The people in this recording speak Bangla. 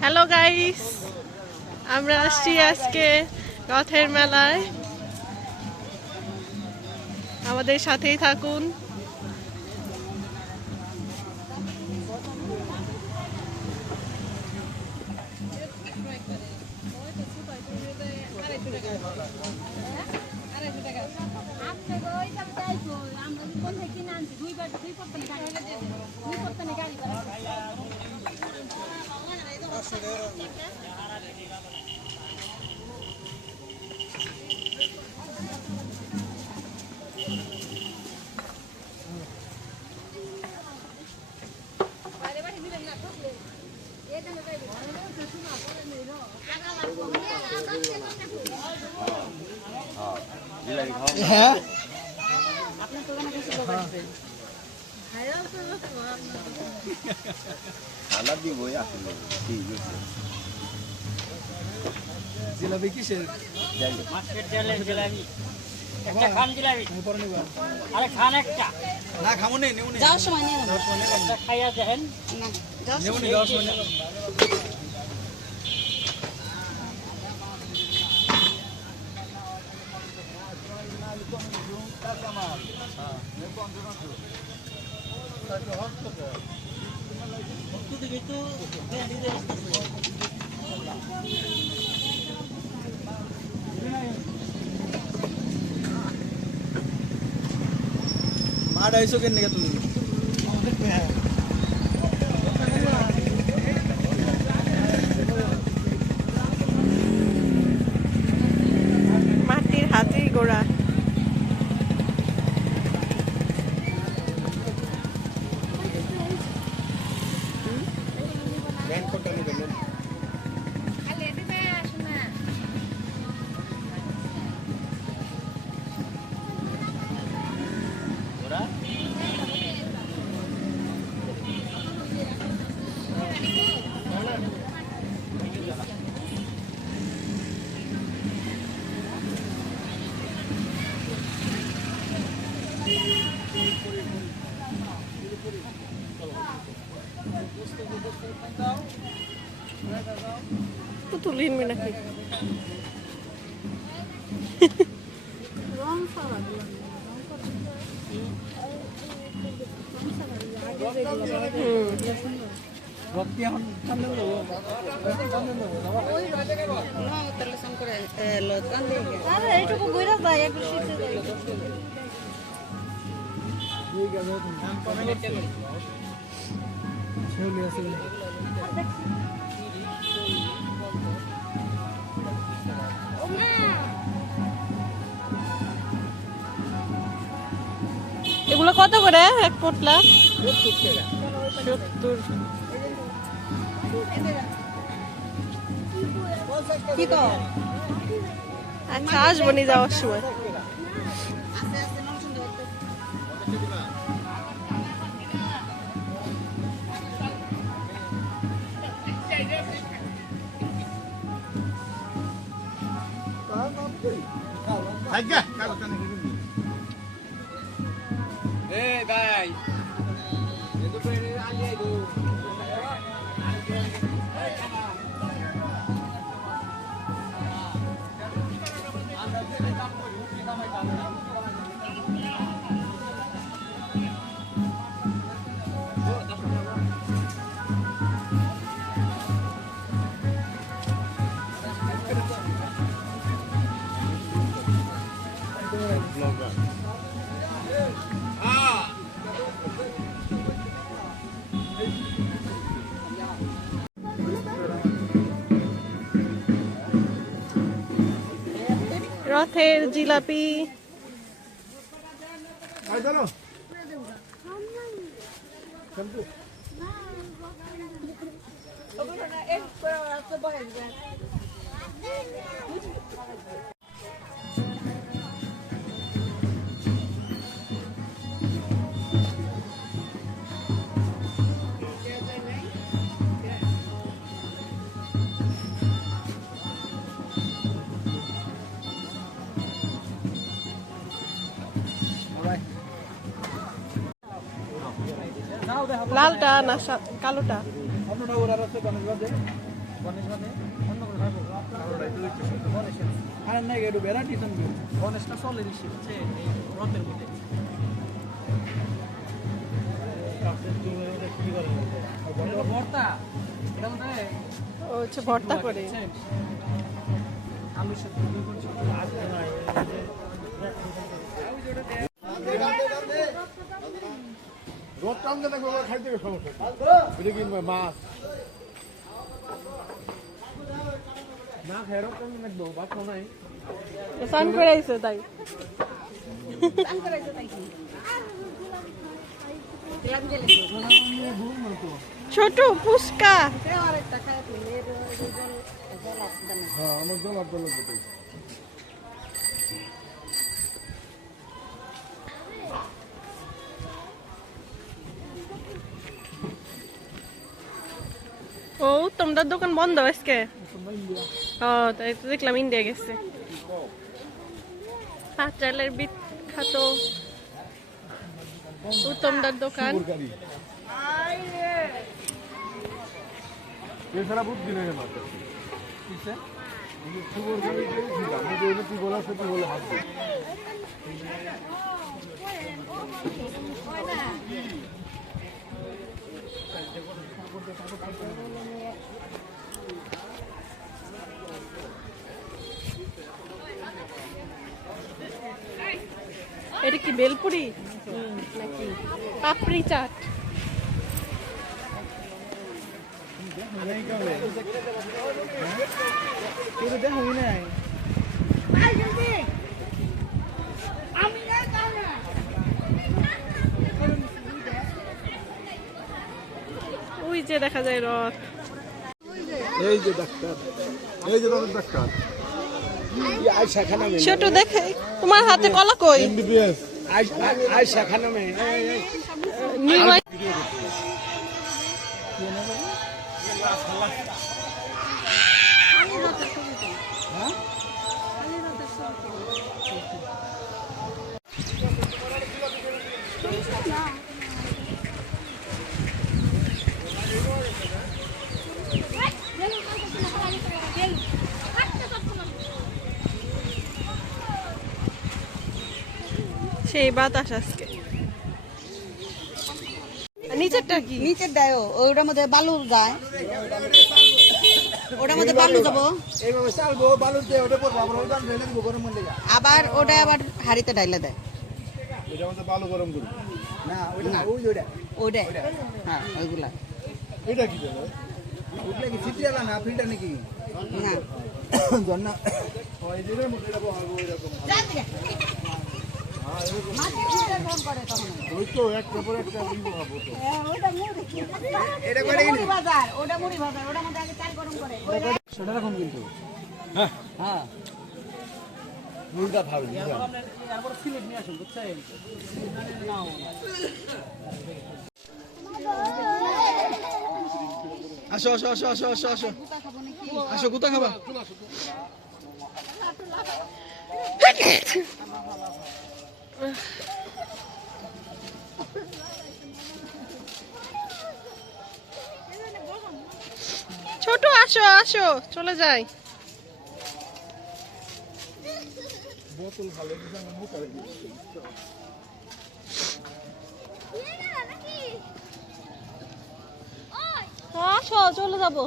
হ্যালো গাইস, আমরা আসছি আজকে রথের মেলায়। আমাদের সাথেই থাকুন। হ্যাঁ জিলাপি কিসের একটা খান জিলাপি আরে খান একটা না খামো নেই নেউনি যাওয়ার সময় নিয়ে একটা খাইয়া দেখেন না যাওয়ার নেউনি যাওয়ার সময় নেব মাঠ আইসো কেন নিকে তুমি মাটির হাতির গোড়া। পুতুল হিনবি নাকি? এইটুকু ঘুরে যায় একটু শীতে যায় এগুলো কত করে এক পোটলা? 70। কি কো আচ্ছা, আসবো নি যাওয়ার সময়। রথের জিলাপি। লালটা না কালোটা? গণেশ মানে অন্য করে খাবো গণেশের আরে না একটু ভ্যারাইটি শুনবি গণেশটা চলে বেশি হচ্ছে এই রথের মধ্যে ভর্তা এটা মধ্যে ও হচ্ছে ভর্তা করে আলু সেদ্ধ দিয়ে করছি আজকে নাই রোদ টানতে থাকবে খাইতে সমস্যা এটা কি মাছ না খাই রোদ টানতে থাকবো ভাত নাই স্নান করে আইছে তাই ছোট ফুসকা হ্যাঁ আমার জল আর জল ও তোমাদের দোকান বন্ধ আজকে ও তাই তো দেখলাম ইন্ডিয়া গেছে পাঁচালের বিখ্যাত উত্তমদার দোকান গাড়ি এছাড়া বুদ্ধি নেই আমার কাছে শুভর গাড়িতে ছিলাম তুই বলা সত্যি বলে হাসবে এটা কি বেলপুরি নাকি পাপড়ি চাট দেখো নাই ওই যে দেখা যায় রথ এই যে ডাক্তার এই যে দাদা ডাক্তার আয়শা খানা মে ছোট দেখে তোমার হাতে কলা কই এমবিবিএস আয়শা খানা মে নিউ সেই বাতাস আজকে নিচেরটা কি নিচের দেয় ওটার মধ্যে বালু যায় ওটার মধ্যে বালু যাবো এইভাবে চালবো বালুর দিয়ে ওটা পড়বো আবার ওটা ঢেলে দিব গরম মধ্যে আবার ওটা আবার হাড়িতে ডাইলে দেয় এটা আমাদের ভালো গরম করি না ওইটা না ওই যে ওইটা ওটা হ্যাঁ ওইগুলা এটা কি জানো ওইটা কি ফিল্টার না ফিল্টার নাকি না জন্না ওই যে মধ্যে এটা বহাবো এরকম ওই তো একটা পর একটা বহাবো তো এটা করে মুড়ি বাজার ওটা মুড়ি বাজার ওটার মধ্যে আগে চাল গরম করে সেটা রকম কিন্তু হ্যাঁ হ্যাঁ মুলটা ভালো এরপর সিলেট নিয়ে আসুন বুঝছেন আসো আসো আসো আসো আসো আসো আসো কোথা খাবা ছোট আসো আসো চলে যাই বোতল ভালো কিছু আমার মুখ আর আসো চলে যাবো